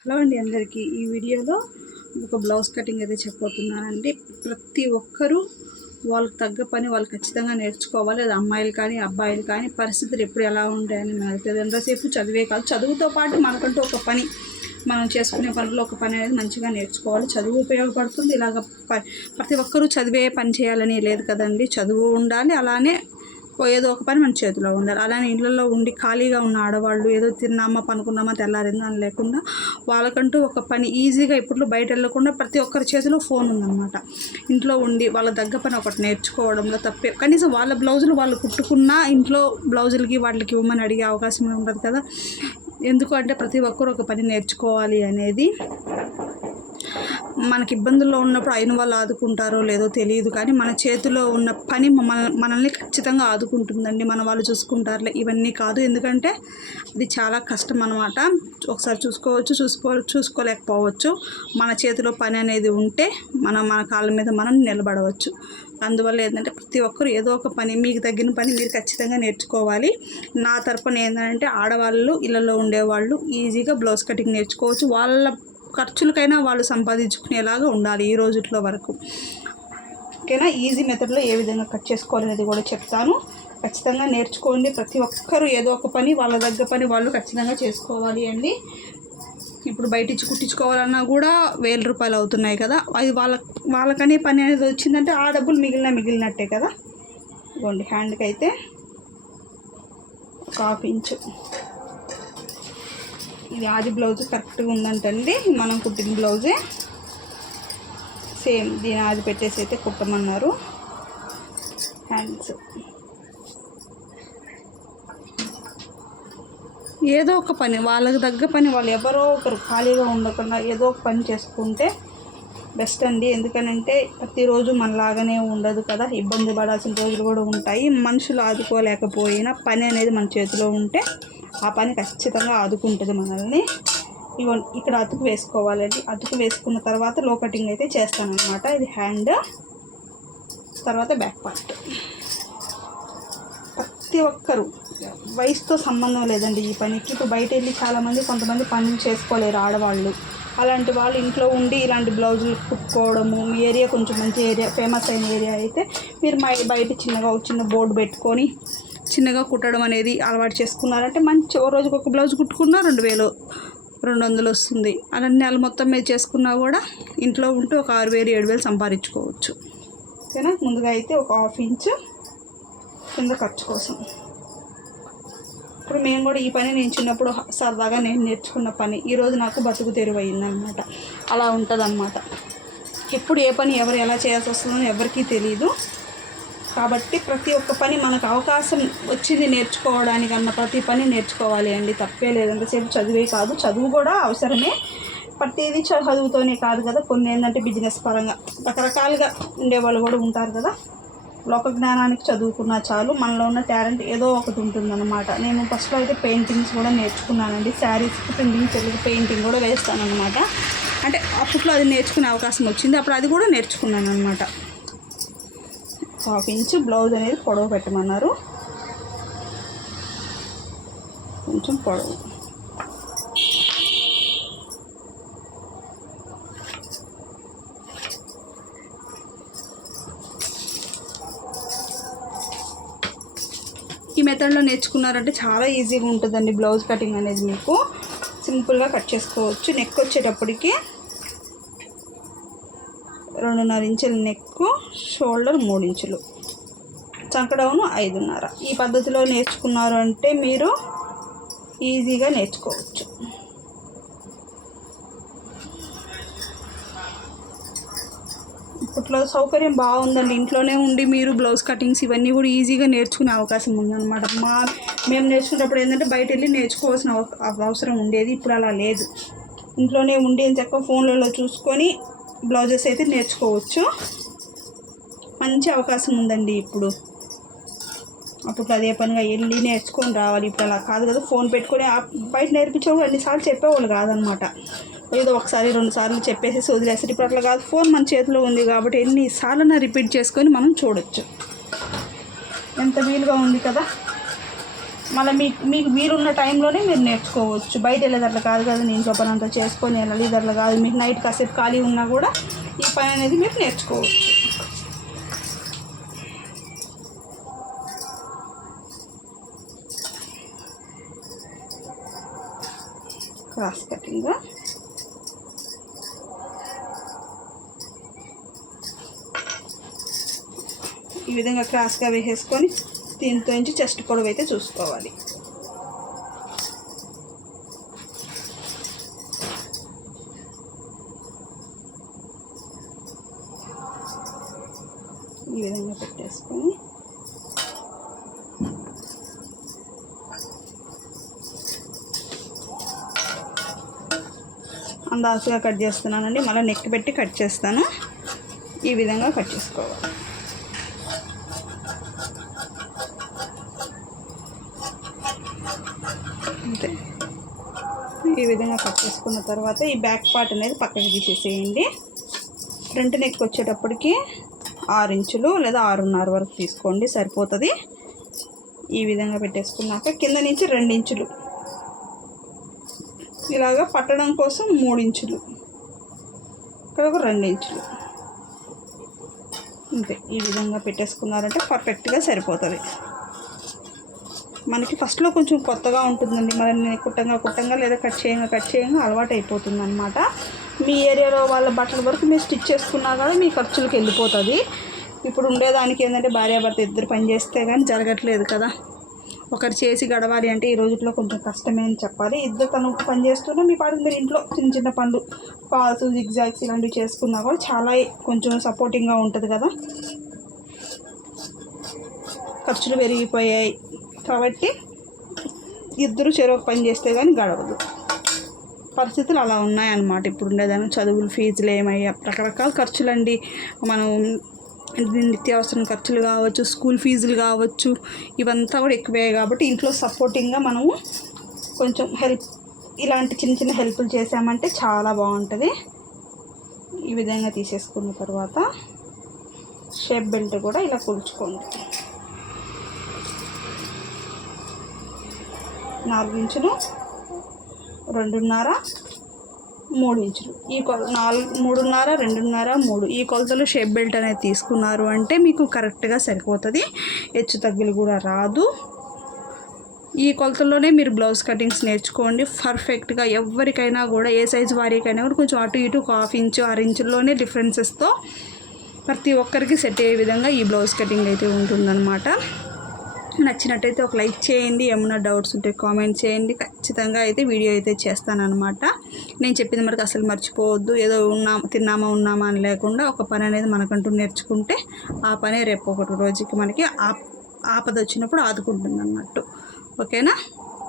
Hello అండి అందరికీ. ఈ వీడియోలో ఒక బ్లౌజ్ కటింగ్ అయితే చెప్పబోతున్నానండి. ప్రతి ఒక్కరూ వాళ్ళకి తగ్గ పని వాళ్ళు ఖచ్చితంగా నేర్చుకోవాలి. అది అమ్మాయిలు కానీ అబ్బాయిలు కానీ పరిస్థితులు ఎప్పుడు ఎలా ఉంటాయని మనకు తెలియదు. ఎంతసేపు చదివే కాదు, చదువుతో పాటు మనకంటూ ఒక పని మనం చేసుకునే పనిలో ఒక పని అనేది మంచిగా నేర్చుకోవాలి. చదువు ఉపయోగపడుతుంది. ఇలాగ ప్రతి ఒక్కరూ చదివే పని చేయాలని లేదు కదండి. చదువు ఉండాలి, అలానే ఏదో ఒక పని మన చేతిలో ఉండాలి. అలానే ఇళ్ళల్లో ఉండి ఖాళీగా ఉన్న ఆడవాళ్ళు ఏదో తిన్నామా పనుకున్నామా తెల్లారిందా అని లేకుండా వాళ్ళకంటూ ఒక పని ఈజీగా ఇప్పుడు బయట వెళ్ళకుండా ప్రతి ఒక్కరి చేతిలో ఫోన్ ఉందన్నమాట. ఇంట్లో ఉండి వాళ్ళ దగ్గర పని ఒకటి నేర్చుకోవడంలో తప్పే. కనీసం వాళ్ళ బ్లౌజులు వాళ్ళు కుట్టుకున్నా ఇంట్లో బ్లౌజులకి వాటికి ఇవ్వమని అడిగే అవకాశం ఉంటుంది కదా. ఎందుకు అంటే ప్రతి ఒక్కరు ఒక పని నేర్చుకోవాలి అనేది. మనకి ఇబ్బందుల్లో ఉన్నప్పుడు అయిన వాళ్ళు ఆదుకుంటారో లేదో తెలియదు, కానీ మన చేతిలో ఉన్న పని మనల్ని ఖచ్చితంగా ఆదుకుంటుందండి. మన వాళ్ళు చూసుకుంటారులే ఇవన్నీ కాదు, ఎందుకంటే అది చాలా కష్టం అన్నమాట. ఒకసారి చూసుకోవచ్చు, చూసుకోలేకపోవచ్చు. మన చేతిలో పని అనేది ఉంటే మన కాళ్ళ మీద మనం నిలబడవచ్చు. అందువల్ల ఏంటంటే ప్రతి ఒక్కరు ఏదో ఒక పని మీకు తగ్గిన పని మీరు ఖచ్చితంగా నేర్చుకోవాలి. నా తరపున ఏంటంటే ఆడవాళ్ళు ఇళ్ళలో ఉండేవాళ్ళు ఈజీగా బ్లౌజ్ కటింగ్ నేర్చుకోవచ్చు. వాళ్ళ ఖర్చులకైనా వాళ్ళు సంపాదించుకునేలాగా ఉండాలి ఈ రోజుల్లో వరకు. ఓకేనా. ఈజీ మెథడ్లో ఏ విధంగా కట్ చేసుకోవాలనేది కూడా చెప్తాను. ఖచ్చితంగా నేర్చుకోండి. ప్రతి ఒక్కరూ ఏదో ఒక పని వాళ్ళ దగ్గర పని వాళ్ళు ఖచ్చితంగా చేసుకోవాలి అండి. ఇప్పుడు బయట ఇచ్చి కుట్టించుకోవాలన్నా కూడా 1000 రూపాయలు అవుతున్నాయి కదా. అది వాళ్ళకనే పని అనేది వచ్చిందంటే ఆ డబ్బులు మిగిలినట్టే కదా. ఇవ్వండి, హ్యాండ్కి అయితే 1/2 ఇంచు. ఇది ఆది బ్లౌజ్ కరెక్ట్గా ఉందంటండి. మనం కుట్టిన బ్లౌజే సేమ్ దీని ఆది పెట్టేసి అయితే కుట్టమన్నారు. హ్యాండ్స్ ఏదో ఒక పని వాళ్ళకి తగ్గ పని వాళ్ళు ఎవరో ఒకరు ఖాళీగా ఉండకుండా ఏదో ఒక పని చేసుకుంటే బెస్ట్ అండి. ఎందుకనంటే ప్రతిరోజు మనలాగానే ఉండదు కదా, ఇబ్బంది పడాల్సిన రోజులు కూడా ఉంటాయి. మనుషులు ఆదుకోలేకపోయినా పని అనేది మన చేతిలో ఉంటే ఆ పని ఖచ్చితంగా ఆదుకుంటుంది మనల్ని. ఇక్కడ అతుకు వేసుకోవాలండి. అతుకు వేసుకున్న తర్వాత లో కటింగ్ అయితే చేస్తానన్నమాట. ఇది హ్యాండ్, తర్వాత బ్యాక్ పార్ట్. ప్రతి ఒక్కరు వయసుతో సంబంధం లేదండి ఈ పనికి. ఇప్పుడు బయట వెళ్ళి కొంతమంది పనులు చేసుకోలేరు ఆడవాళ్ళు. అలాంటి వాళ్ళు ఇంట్లో ఉండి ఇలాంటి బ్లౌజులు కుట్టుకోవడము. మీ ఏరియా కొంచెం మంచి ఏరియా, ఫేమస్ అయిన ఏరియా అయితే మీరు బయట చిన్న బోర్డు పెట్టుకొని చిన్నగా కుట్టడం అనేది అలవాటు చేసుకున్నారంటే మంచి ఓ రోజుకి ఒక బ్లౌజ్ కుట్టుకున్నా 2200 వస్తుంది. అలా నెల మొత్తం మీద చేసుకున్నా కూడా ఇంట్లో ఉంటూ ఒక 6000 7000 సంపాదించుకోవచ్చు. ఓకేనా. ముందుగా అయితే ఒక 1/2 ఇంచు కింద ఖర్చు కోసం. ఇప్పుడు మేము కూడా ఈ పని నేను చిన్నప్పుడు సరదాగా నేను నేర్చుకున్న పని ఈరోజు నాకు బతుకు తెరువైందనమాట. అలా ఉంటుంది అన్నమాట. ఎప్పుడు ఏ పని ఎవరు ఎలా చేయాల్సి వస్తుందో ఎవరికీ తెలియదు. కాబట్టి ప్రతి ఒక్క పని మనకు అవకాశం వచ్చింది నేర్చుకోవడానికన్నా ప్రతి పని నేర్చుకోవాలి అండి. తప్పే లేదు. ఎంతసేపు చదివే కాదు, చదువు కూడా అవసరమే. ప్రతిదీ చదువుతోనే కాదు కదా. కొన్ని ఏంటంటే బిజినెస్ పరంగా రకరకాలుగా ఉండేవాళ్ళు కూడా ఉంటారు కదా. లోక జ్ఞానానికి చదువుకున్నా చాలు, మనలో ఉన్న టాలెంట్ ఏదో ఒకటి ఉంటుందన్నమాట. నేను ఫస్ట్లో అయితే పెయింటింగ్స్ కూడా నేర్చుకున్నానండి. శారీస్కి పెయింటింగ్ కూడా వేస్తానన్నమాట. అంటే అప్పట్లో అది నేర్చుకునే అవకాశం వచ్చింది. అప్పుడు అది కూడా నేర్చుకున్నాను అనమాట. 1/2 ఇంచు బ్లౌజ్ అనేది పొడవు పెట్టమన్నారు. కొంచెం పొడవు. ఈ మెథడ్లో నేర్చుకున్నారంటే చాలా ఈజీగా ఉంటుందండి బ్లౌజ్ కటింగ్ అనేది. మీకు సింపుల్గా కట్ చేసుకోవచ్చు. నెక్ వచ్చేటప్పటికి 2.5 ఇంచులు నెక్కు, షోల్డర్ 3 ఇంచులు, చంకడౌను 5.5. ఈ పద్ధతిలో నేర్చుకున్నారు అంటే మీరు ఈజీగా నేర్చుకోవచ్చు. ఇప్పట్లో సౌకర్యం బాగుందండి. ఇంట్లోనే ఉండి మీరు బ్లౌజ్ కటింగ్స్ ఇవన్నీ కూడా ఈజీగా నేర్చుకునే అవకాశం ఉందన్నమాట. మేము నేర్చుకునేటప్పుడు ఏంటంటే బయట వెళ్ళి నేర్చుకోవాల్సిన అవసరం ఉండేది. ఇప్పుడు అలా లేదు. ఇంట్లోనే ఉండి చక్కగా ఫోన్లలో చూసుకొని బ్లౌజెస్ అయితే నేర్చుకోవచ్చు. మంచి అవకాశం ఉందండి ఇప్పుడు. అప్పట్లో అదే పనిగా వెళ్ళి నేర్చుకొని రావాలి. ఇప్పుడు అలా కాదు కదా. ఫోన్ పెట్టుకొని బయట నేర్పించేవాళ్ళు అన్నిసార్లు చెప్పేవాళ్ళు కాదనమాట. ఏదో ఒకసారి 2 సార్లు చెప్పేసి వదిలేస్తారు. ఇప్పుడు అట్లా కాదు. ఫోన్ మన చేతిలో ఉంది కాబట్టి ఎన్నిసార్లు రిపీట్ చేసుకొని మనం చూడొచ్చు. ఎంత వీలుగా ఉంది కదా. మళ్ళీ మీకు వీలున్న టైంలోనే మీరు నేర్చుకోవచ్చు. బయట వెళ్ళేది అట్లా కాదు కదా, నేను ఇంట్లో పని అంతా చేసుకొని వెళ్ళాలి, ఇది అట్లా కాదు. మీకు నైట్ కాసేపు ఖాళీ ఉన్నా కూడా ఈ పని అనేది మీరు నేర్చుకోవచ్చు. క్రాస్ కటింగ్ ఈ విధంగా క్రాస్గా వేసేసుకొని దీంతో నుంచి చెస్ట్ పొడవు అయితే చూసుకోవాలి. ఈ విధంగా పెట్టేసుకొని అందాజుగా కట్ చేస్తున్నానండి. మళ్ళీ నెక్ పెట్టి కట్ చేస్తాను. ఈ విధంగా కట్ చేసుకోవాలి. అంతే. ఈ విధంగా కట్ చేసుకున్న తర్వాత ఈ బ్యాక్ పార్ట్ అనేది పక్కకి తీసేసేయండి. ఫ్రంట్ నెక్ వచ్చేటప్పటికి 6 ఇంచులు లేదా 6.5 వరకు తీసుకోండి, సరిపోతుంది. ఈ విధంగా పెట్టేసుకున్నాక కింద నుంచి 2 ఇంచులు ఇలాగా పట్టడం కోసం 3 ఇంచులు, ఇక్కడ ఒక 2 ఇంచులు, అంతే. ఈ విధంగా పెట్టేసుకున్నారంటే పర్ఫెక్ట్గా సరిపోతుంది. మనకి ఫస్ట్లో కొంచెం కొత్తగా ఉంటుందండి, మరి కుట్టంగా లేదా కట్ చేయంగా అలవాటు అయిపోతుంది అనమాట. మీ ఏరియాలో వాళ్ళ బట్టల వరకు మీరు స్టిచ్ చేసుకున్నా కూడా మీ ఖర్చులకు వెళ్ళిపోతుంది. ఇప్పుడు ఉండేదానికి ఏంటంటే భార్యాభర్త ఇద్దరు పని చేస్తే కానీ జరగట్లేదు కదా. ఒకరు చేసి గడవాలి అంటే ఈ రోజుల్లో కొంచెం కష్టమే అని చెప్పాలి. ఇద్దరు తను పని చేస్తున్నా మీ పాటు మీరు ఇంట్లో చిన్న పనులు, ఫాల్స్, జిగ్జాగ్స్ ఇలాంటివి చేసుకున్నా కూడా చాలా కొంచెం సపోర్టింగ్గా ఉంటుంది కదా. ఖర్చులు పెరిగిపోయాయి కాబట్టి ఇద్దరు చెరొక పని చేస్తే కానీ గడవదు. పరిస్థితులు అలా ఉన్నాయన్నమాట ఇప్పుడు ఉండేదాన్ని. చదువులు, ఫీజులు ఏమయ్యా, రకరకాల ఖర్చులండి. మనం నిత్యావసరం ఖర్చులు కావచ్చు, స్కూల్ ఫీజులు కావచ్చు, ఇవంతా కూడా ఎక్కువే. కాబట్టి ఇంట్లో సపోర్టింగ్గా మనము కొంచెం ఇలాంటి చిన్న హెల్ప్లు చేసామంటే చాలా బాగుంటుంది. ఈ విధంగా తీసేసుకున్న తర్వాత షేప్ బెల్ట్ కూడా ఇలా కొలుచుకోండి. 4 ఇంచులు, 2.5, 3 ఇంచులు, ఈ 3.5, 2.5, 3 ఈ కొలతలు షేప్ బెల్ట్ అనేది తీసుకున్నారు అంటే మీకు కరెక్ట్గా సరిపోతుంది. హెచ్చు తగ్గులు కూడా రాదు. ఈ కొలతల్లోనే మీరు బ్లౌజ్ కటింగ్స్ నేర్చుకోండి. పర్ఫెక్ట్గా ఎవరికైనా కూడా ఏ సైజు వారికైనా కూడా కొంచెం అటు ఇటు 1/2 ఇంచు 6 ఇంచుల్లోనే డిఫరెన్సెస్తో ప్రతి ఒక్కరికి సెట్ అయ్యే విధంగా ఈ బ్లౌజ్ కటింగ్ అయితే ఉంటుందన్నమాట. నచ్చినట్టయితే ఒక లైక్ చేయండి. ఏమన్నా డౌట్స్ ఉంటే కామెంట్ చేయండి. ఖచ్చితంగా అయితే వీడియో అయితే చేస్తానన్నమాట. నేను చెప్పింది మనకు అసలు మర్చిపోవద్దు. ఏదో ఉన్నామా అని లేకుండా ఒక పని అనేది మనకంటూ నేర్చుకుంటే ఆ పనే రేపు ఒకటి రోజుకి మనకి ఆపద వచ్చినప్పుడు ఆదుకుంటుంది అన్నట్టు. ఓకేనా?